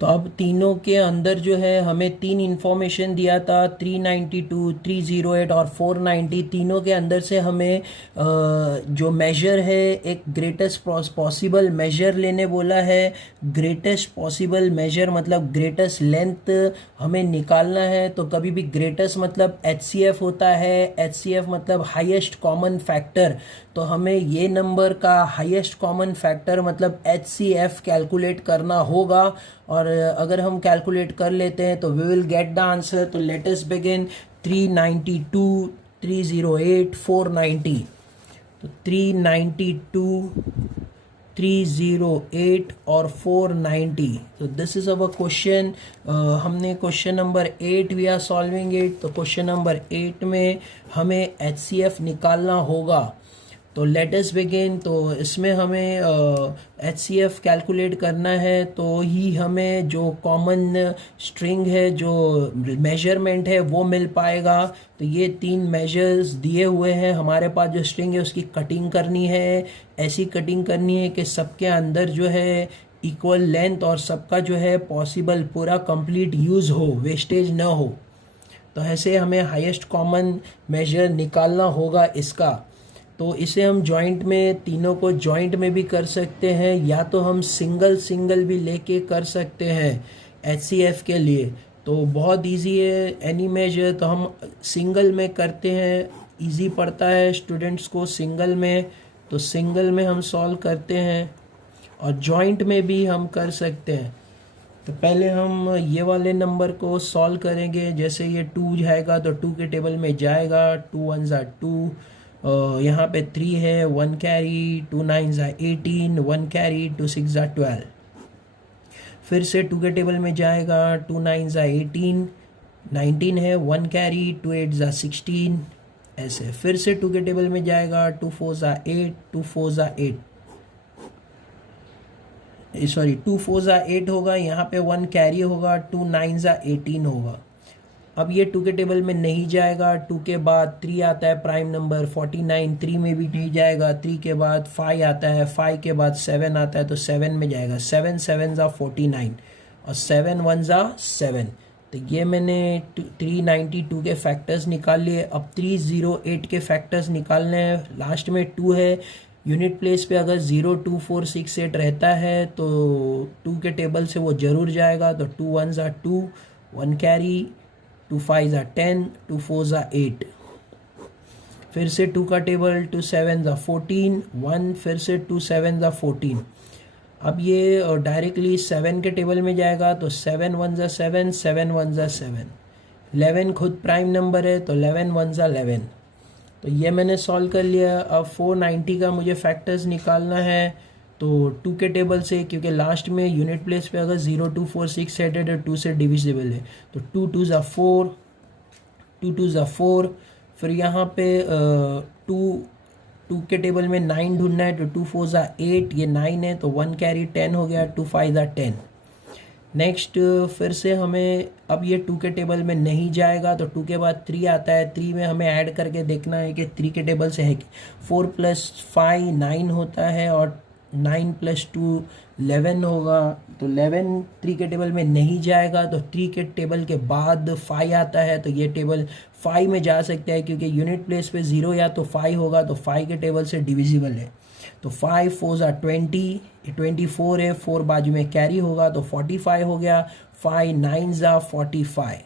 तो अब तीनों के अंदर जो है हमें 3 इंफॉर्मेशन दिया था, 392, 308 और 490। तीनों के अंदर से हमें जो मेजर है एक ग्रेटेस्ट पॉसिबल मेजर लेने बोला है। ग्रेटेस्ट पॉसिबल मेजर मतलब ग्रेटेस्ट लेंथ हमें निकालना है। तो कभी भी ग्रेटेस्ट मतलब HCF होता है, HCF मतलब हाईएस्ट कॉमन फैक्टर। तो हमें ये नंबर का हाईएस्ट कॉमन फैक्टर मतलब HCF कैलकुलेट करना होगा। और अगर हम कैलकुलेट कर लेते हैं तो we will get the answer. तो लेट अस बिगिन। 392, 308, 490। तो 392, 308 और 490। तो दिस इज अवर क्वेश्चन। हमने question number 8 we are solving it. तो क्वेश्चन नंबर 8 में हमें HCF निकालना होगा। तो लेट अस बिगिन। तो इसमें हमें HCF कैलकुलेट करना है, तो ही हमें जो कॉमन स्ट्रिंग है, जो मेजरमेंट है वो मिल पाएगा। तो ये 3 मेजर्स दिए हुए हैं हमारे पास। जो स्ट्रिंग है उसकी कटिंग करनी है, ऐसी कटिंग करनी है कि सबके अंदर जो है इक्वल लेंथ और सबका जो है पॉसिबल पूरा कंप्लीट यूज़ हो, वेस्टेज ना हो। तो ऐसे हमें हाईएस्ट कॉमन मेजर निकालना होगा इसका। तो इसे हम जॉइंट में, तीनों को जॉइंट में भी कर सकते हैं, या तो हम सिंगल भी लेके कर सकते हैं HCF के लिए। तो बहुत इजी है एनी मेजर। तो हम सिंगल में करते हैं, इजी पड़ता है स्टूडेंट्स को सिंगल में, तो सिंगल में हम सॉल्व करते हैं, और जॉइंट में भी हम कर सकते हैं। तो पहले हम ये वाले नंबर को सॉल्व करेंगे। जैसे ये 2 जाएगा तो 2 के टेबल में जाएगा, 2 1 ज़ा 2, यहाँ पे 3 है, 1 कैरी, 2 9 ज़ा 18, 1 कैरी, 2 6 ज़ा 12। फिर से 2 के टेबल में जाएगा, 2 9 ज़ा 18, 19 है, 1 कैरी, 2 8 ज़ा 16, ऐसे। फिर से 2 के टेबल में जाएगा, 2 4 ज़ा 8, 2 4 ज़ा 8, सॉरी 2 4 ज़ा 8 होगा, यहाँ पे 1 कैरी होगा, 2 9 ज़ा 18 होगा। अब ये 2 के टेबल में नहीं जाएगा, 2 के बाद 3 आता है प्राइम नंबर 49, 3 में भी नहीं जाएगा, 3 के बाद 5 आता है, 5 के बाद 7 आता है, तो 7 में जाएगा, 7 7 ज़ा 49, और 7 1 ज़ा 7। तो ये मैंने 392 के फैक्टर्स निकाल लिए। अब 308 के फैक्टर्स निकालने हैं। लास्ट में 2 है, यूनिट प्लेस पे अगर 0 2 4 6 8 रहता है तो 2 के टेबल से वो ज़रूर जाएगा। तो 2 1 ज़ा 2, 1 कैरी, 2 5 ज़ा 10, 2 4 ज़ा 8। फिर से 2 का टेबल, 2 7 ज़ा 14, 1, फिर से 2 7 ज़ा 14। अब ये डायरेक्टली 7 के टेबल में जाएगा, तो 7 1 ज़ा 7, 7 1 ज़ा 7। 11 खुद प्राइम नंबर है, तो 11 1 ज़ा 11। तो ये मैंने सॉल्व कर लिया। अब 490 का मुझे फैक्टर्स निकालना है, तो 2 के टेबल से, क्योंकि लास्ट में यूनिट प्लेस पे अगर 0 2 4 6 सेट है तो 2 से डिविजिबल है, तो 2 2 ज़ा 4, 2 2 ज़ा 4। फिर यहाँ पे 2 के टेबल में 9 ढूंढना है, तो 2 4 ज़ा 8, ये 9 है, तो 1 कैरी 10 हो गया, 2 5 ज़ा 10। नेक्स्ट फिर से हमें, अब ये 2 के टेबल में नहीं जाएगा, तो 2 के बाद 3 आता है, 3 में हमें ऐड करके देखना है कि 3 के टेबल से है कि 4 + 5 9 होता है, और 9 + 2 11 होगा, तो 11 3 के टेबल में नहीं जाएगा। तो 3 के टेबल के बाद 5 आता है, तो ये टेबल 5 में जा सकता है, क्योंकि यूनिट प्लेस पे 0 या तो 5 होगा, तो 5 के टेबल से डिविजिबल है। तो 5 4 ज़ा 20, 24 है, 4 बाजू में कैरी होगा, तो 45 हो गया, 5 9 ज़ा 45।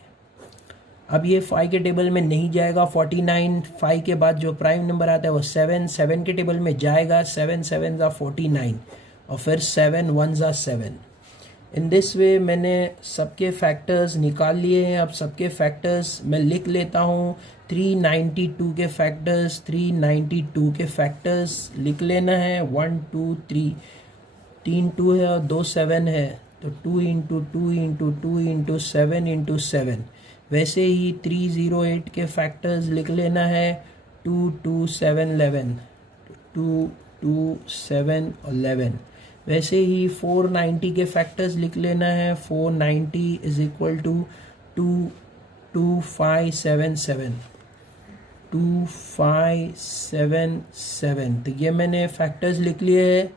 अब ये 5 के टेबल में नहीं जाएगा, 49, 5 के बाद जो प्राइम नंबर आता है वो 7, 7 के टेबल में जाएगा, 7 7 ज़ा 49, और फिर 7 1 ज़ा 7। इन दिस वे मैंने सबके फैक्टर्स निकाल लिए हैं। अब सबके फैक्टर्स मैं लिख लेता हूँ। 392 के फैक्टर्स, 392 के फैक्टर्स लिख लेना है। 1 2 3, 3 2 है और 2 7 है, तो 2 × 2 × 2 × 7 × 7। वैसे ही 308 के फैक्टर्स लिख लेना है। 2 2 7 11, 2 2 7 11। वैसे ही 490 के फैक्टर्स लिख लेना है। 490 = 2 2 5 7 7, 2 5 7 7। तो ये मैंने फैक्टर्स लिख लिए हैं।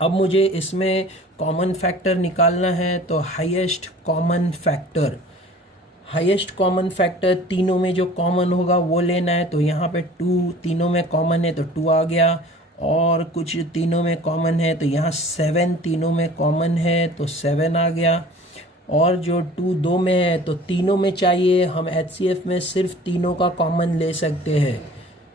अब मुझे इसमें कॉमन फैक्टर निकालना है, तो highest common factor, highest common factor तीनों में जो कॉमन होगा वो लेना है। तो यहाँ पे 2 तीनों में कॉमन है, तो 2 आ गया, और कुछ तीनों में कॉमन है, तो यहाँ 7 तीनों में कॉमन है, तो 7 आ गया। और जो 2 2 में है, तो तीनों में चाहिए। हम HCF में सिर्फ तीनों का कॉमन ले सकते हैं,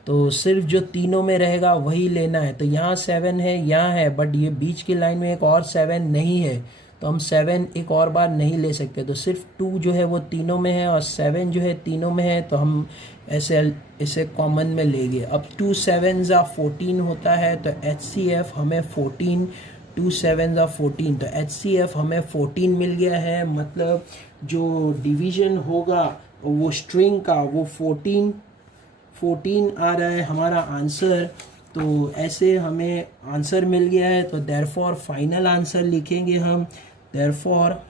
तो सिर्फ जो तीनों में रहेगा वही लेना है। तो यहाँ 7 है, यहाँ है, बट ये बीच की लाइन में एक और 7 नहीं है, तो हम 7 एक और बार नहीं ले सकते। तो सिर्फ 2 जो है वो तीनों में है, और 7 जो है तीनों में है, तो हम ऐसे इसे कॉमन में लेंगे। अब 2 7 ज़ा 14 होता है, तो HCF हमें 14, 2 7 ज़ा 14, तो HCF हमें 14 मिल गया है। मतलब जो डिवीज़न होगा वो स्ट्रिंग का, वो 14 आ रहा है हमारा आंसर। तो ऐसे हमें आंसर मिल गया है। तो देयरफॉर फाइनल आंसर लिखेंगे हम। Therefore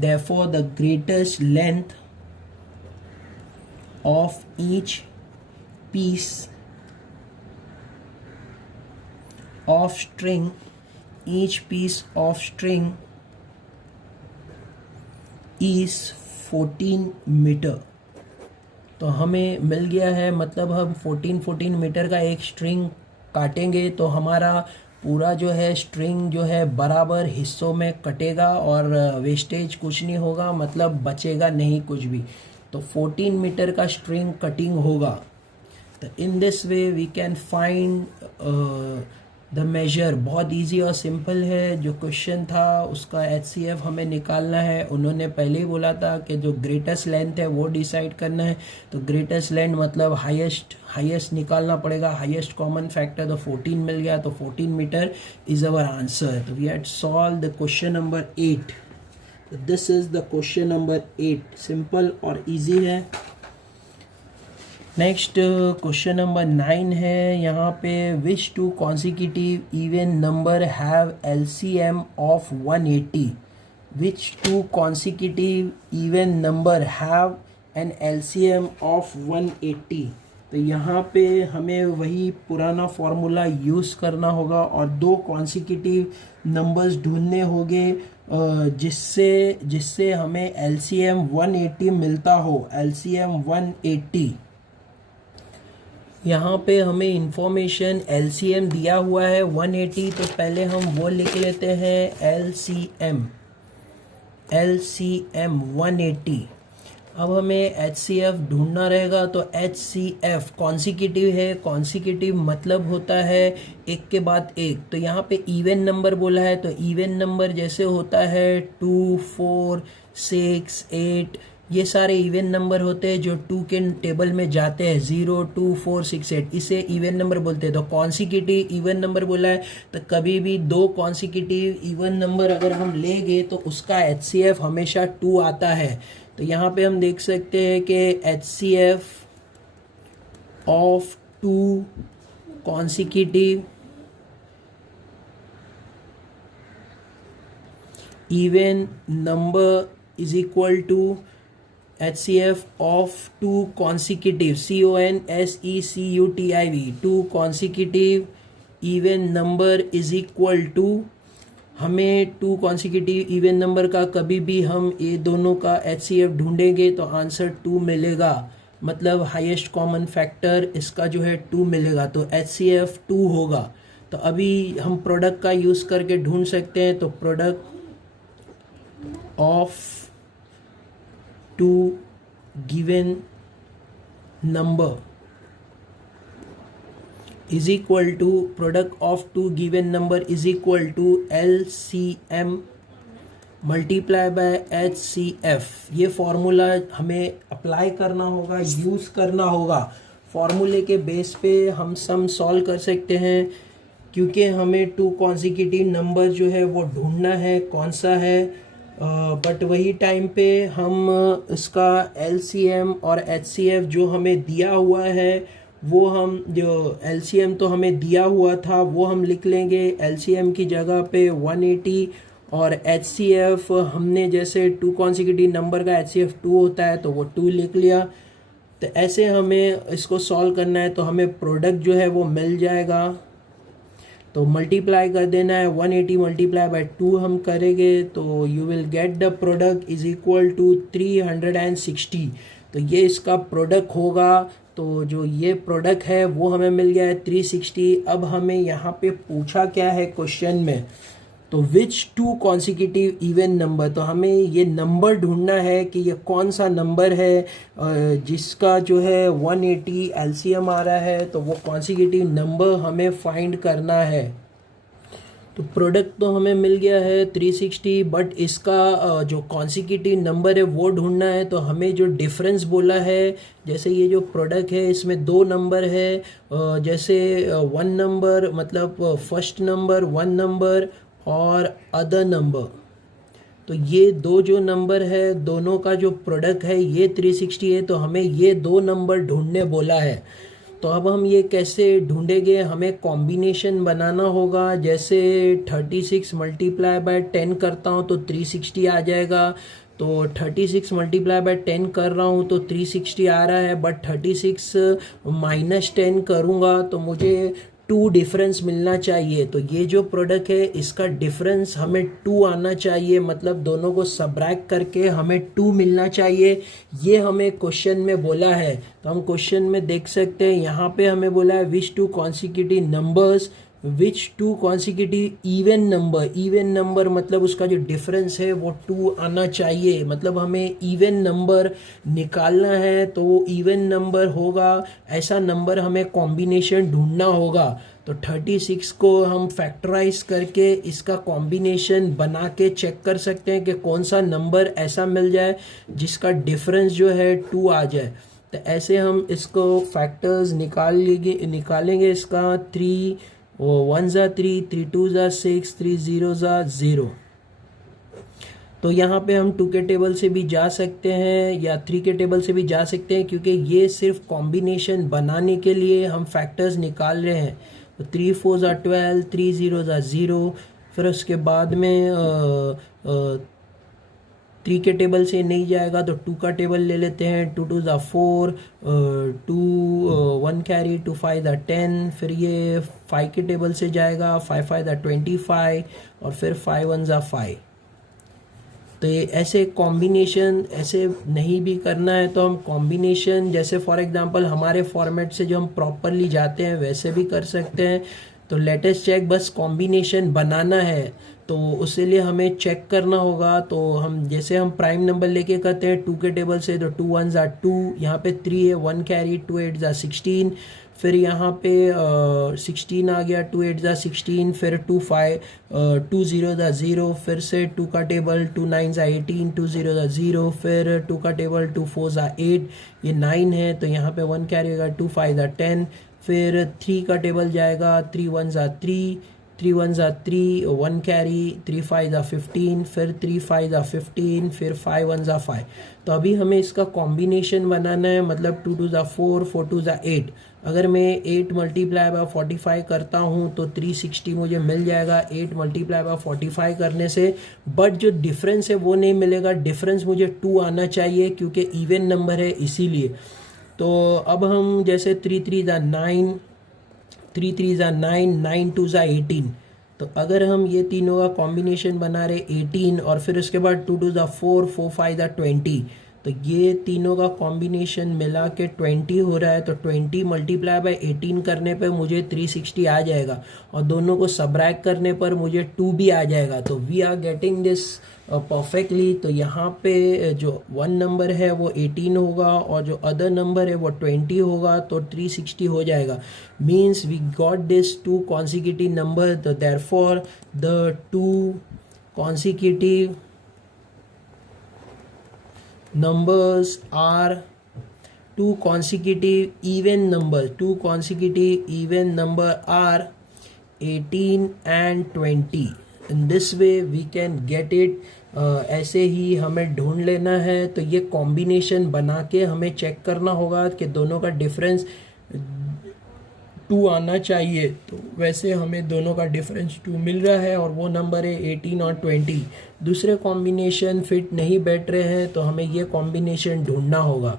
the greatest length of each piece of string is 14 metre. तो हमें मिल गया है, मतलब हम 14 मीटर का एक स्ट्रिंग काटेंगे, तो हमारा पूरा जो है स्ट्रिंग जो है बराबर हिस्सों में कटेगा और वेस्टेज कुछ नहीं होगा, मतलब बचेगा नहीं कुछ भी। तो 14 मीटर का स्ट्रिंग कटिंग होगा। तो in this way we can find the measure. बहुत इजी और सिंपल है। जो क्वेश्चन था उसका HCF हमें निकालना है। उन्होंने पहले ही बोला था कि जो ग्रेटेस्ट लेंथ है वो डिसाइड करना है। तो ग्रेटेस्ट लेंथ मतलब हाईएस्ट निकालना पड़ेगा, हाईएस्ट कॉमन फैक्टर। तो 14 मिल गया, तो 14 मीटर इज अवर आंसर। तो we had solve the question number 8। This is the question number 8। Simple और इजी है। नेक्स्ट क्वेश्चन नंबर 9 है। यहाँ पे which two consecutive even number have LCM of 180। Which two consecutive even number have an LCM of 180। तो यहाँ पे हमें वही पुराना फॉर्मूला यूज़ करना होगा और दो कॉन्सिक्यूटिव नंबर्स ढूंढने होंगे जिससे हमें LCM 180 मिलता हो। LCM 180। यहाँ पे हमें इंफॉर्मेशन LCM दिया हुआ है 180। तो पहले हम वो लिख लेते हैं LCM 180। अब हमें HCF ढूंढना रहेगा। तो HCF कॉन्सिक्यूटिव है। कॉन्सिक्यूटिव मतलब होता है एक के बाद एक। तो यहाँ पे इवन नंबर बोला है, तो इवन नंबर जैसे होता है 2, 4, 6, 8, ये सारे इवन नंबर होते हैं जो 2 के टेबल में जाते हैं। 0, 2, 4, 6, 8, इसे इवन नंबर बोलते हैं। तो कॉन्सिक्यूटिव इवन नंबर बोला है, तो कभी भी दो कॉन्सिक्यूटिव इवन नंबर अगर हम लेंगे तो उसका HCF हमेशा 2 आता है। तो यहाँ पे हम देख सकते हैं कि HCF of 2 consecutive even number is equal to HCF of 2 consecutive CONSECUTIV 2 consecutive even number is equal to, हमें 2 consecutive even number का कभी भी हम ये दोनों का HCF ढूंढेंगे तो आंसर 2 मिलेगा। मतलब हाईएस्ट कॉमन फैक्टर इसका जो है 2 मिलेगा, तो HCF 2 होगा। तो अभी हम प्रोडक्ट का यूज़ करके ढूंढ सकते हैं। तो product of 2 given number is equal to product of 2 given number is equal to LCM multiply by HCF। ये फॉर्मूला हमें अप्लाई करना होगा, यूज़ करना होगा। फॉर्मूले के बेस पे हम सम सॉल्व कर सकते हैं, क्योंकि हमें 2 कॉन्सिक्यूटिव नंबर जो है वो ढूंढना है कौन सा है। बट वही टाइम पे हम इसका LCM और HCF जो हमें दिया हुआ है वो हम जो LCM तो हमें दिया हुआ था वो हम लिख लेंगे LCM की जगह पे 180, और HCF हमने जैसे 2 कॉन्सिक्यूटिव नंबर का HCF 2 होता है तो वो 2 लिख लिया। तो ऐसे हमें इसको सॉल्व करना है। तो हमें प्रोडक्ट जो है वो मिल जाएगा। तो मल्टीप्लाई कर देना है, 180 मल्टीप्लाई बाय 2 हम करेंगे तो you will get the product is equal to 360। तो ये इसका प्रोडक्ट होगा। तो जो ये प्रोडक्ट है वो हमें मिल गया है 360। अब हमें यहाँ पे पूछा क्या है क्वेश्चन में, तो विच 2 कॉन्सिक्यूटिव इवन नंबर। तो हमें ये नंबर ढूंढना है कि ये कौन सा नंबर है जिसका जो है 180 LCM आ रहा है। तो वो कॉन्सिक्यूटिव नंबर हमें फाइंड करना है। तो प्रोडक्ट तो हमें मिल गया है 360, बट इसका जो कॉन्सिक्यूटिव नंबर है वो ढूंढना है। तो हमें जो डिफरेंस बोला है, जैसे ये जो प्रोडक्ट है इसमें 2 नंबर है, जैसे 1 नंबर मतलब फर्स्ट नंबर 1 नंबर और अदर नंबर। तो ये दो जो नंबर है दोनों का जो प्रोडक्ट है ये 360 है। तो हमें ये 2 नंबर ढूंढने बोला है। तो अब हम ये कैसे ढूंढेंगे, हमें कॉम्बिनेशन बनाना होगा। जैसे 36 मल्टीप्लाई बाय 10 करता हूँ तो 360 आ जाएगा। तो 36 मल्टीप्लाई बाय 10 कर रहा हूँ तो 360 आ रहा है, बट 36 माइनस 10 करूँगा तो मुझे 2 डिफरेंस मिलना चाहिए। तो ये जो प्रोडक्ट है इसका डिफरेंस हमें 2 आना चाहिए, मतलब दोनों को सब्रैक्ट करके हमें 2 मिलना चाहिए। ये हमें क्वेश्चन में बोला है। तो हम क्वेश्चन में देख सकते हैं, यहाँ पे हमें बोला है विच 2 consecutive numbers which two consecutive even number मतलब उसका जो डिफरेंस है वो 2 आना चाहिए, मतलब हमें इवन नंबर निकालना है तो वो इवन नंबर होगा, ऐसा नंबर हमें कॉम्बिनेशन ढूंढना होगा। तो 36 को हम फैक्टराइज करके इसका कॉम्बिनेशन बना के चेक कर सकते हैं कि कौन सा नंबर ऐसा मिल जाए जिसका डिफरेंस जो है 2 आ जाए। तो ऐसे हम इसको फैक्टर्स निकालेंगे इसका 3 1 ज़ा 3, 3 2 ज़ा 6, 3 0 ज़ा 0। तो यहाँ पे हम 2 के टेबल से भी जा सकते हैं या 3 के टेबल से भी जा सकते हैं, क्योंकि ये सिर्फ कॉम्बिनेशन बनाने के लिए हम फैक्टर्स निकाल रहे हैं। तो 3 4 ज़ा 12, 3 0 ज़ा 0। फिर उसके बाद में 3 के टेबल से नहीं जाएगा तो 2 का टेबल ले लेते हैं। 2 2 ज़ा 4, 2 1 कैरी, 2 5 ज़ा 10। फिर ये 5 के टेबल से जाएगा, 5 5 ज़ा 25 और फिर 5 1 ज़ा 5। तो ये ऐसे कॉम्बिनेशन ऐसे नहीं भी करना है तो हम कॉम्बिनेशन जैसे फॉर एग्जांपल हमारे फॉर्मेट से जो हम प्रॉपरली जाते हैं वैसे भी कर सकते हैं। तो लेटेस्ट चेक बस कॉम्बिनेशन बनाना है, तो उसके लिए हमें चेक करना होगा। तो हम जैसे हम प्राइम नंबर लेके करते हैं 2 के टेबल से, तो 2 1 ज़ा 2, यहाँ पे 3 है 1 कैरी, 2 8 ज़ा 16। फिर यहाँ पे 16 आ गया, 2 8 ज़ा 16। फिर 2 0 ज़ा 0। फिर से 2 का टेबल, 2 9 ज़ा 18, 2 0 ज़ा 0। फिर 2 का टेबल, 2 4 ज़ा 8, ये 9 है तो यहाँ पे 1 कैरी होगा, 2 5 ज़ा 10। फिर 3 का टेबल जाएगा, 3 1 ज़ा 3, 3 1 ज़ा 3, 1 कैरी, 3 5 ज़ा 15। फिर 3 5 ज़ा 15, फिर 5 1 ज़ा 5। तो अभी हमें इसका कॉम्बिनेशन बनाना है, मतलब 2 2 ज़ा 4, 4 2 ज़ा 8। अगर मैं 8 मल्टीप्लाई बाय 45 करता हूँ तो 360 मुझे मिल जाएगा 8 मल्टीप्लाई बाय 45 करने से। बट जो डिफरेंस है वो नहीं मिलेगा, डिफरेंस मुझे 2 आना चाहिए क्योंकि इवन नंबर है इसीलिए। तो अब हम जैसे 3 3 ज़ा 9, 3 3 ज़ा 9, 9 2 ज़ा 18। तो अगर हम ये तीनों का कॉम्बिनेशन बना रहे 18 और फिर उसके बाद 2 2 ज़ा 4, 4 5 ज़ा 20। तो ये तीनों का कॉम्बिनेशन मिला के 20 हो रहा है। तो 20 मल्टीप्लाई बाय 18 करने पे मुझे 360 आ जाएगा और दोनों को सब्रैक्ट करने पर मुझे 2 भी आ जाएगा। तो we are getting this perfectly. तो यहाँ पे जो 1 नंबर है वो 18 होगा और जो अदर नंबर है वो 20 होगा, तो 360 हो जाएगा। Means we got this 2 consecutive number. तो therefore the 2 consecutive numbers are 2 consecutive even number are 18 and 20. In this way we can get it. ऐसे ही हमें ढूंढ लेना है। तो ये कॉम्बिनेशन बना के हमें चेक करना होगा कि दोनों का डिफरेंस 2 आना चाहिए। तो वैसे हमें दोनों का डिफरेंस 2 मिल रहा है और वो नंबर है 18 और 20। दूसरे कॉम्बिनेशन फिट नहीं बैठ रहे हैं तो हमें ये कॉम्बिनेशन ढूंढना होगा।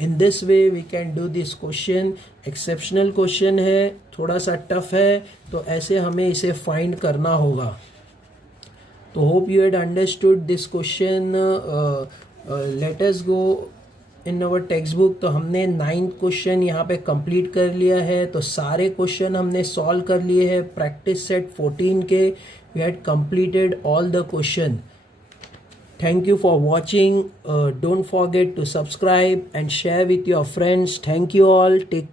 In this way we can do this question. Exceptional question है, थोड़ा सा टफ है, तो ऐसे हमें इसे फाइंड करना होगा। तो hope you had understood this question. Late us go in our text book. तो हमने 9th क्वेश्चन यहाँ पे कंप्लीट कर लिया है। तो सारे क्वेश्चन हमने सॉल्व कर लिए हैं प्रैक्टिस सेट 14 के। We had completed all the question. Thank you for watching. Don't forget to subscribe and share with your friends. Thank you all. Take care.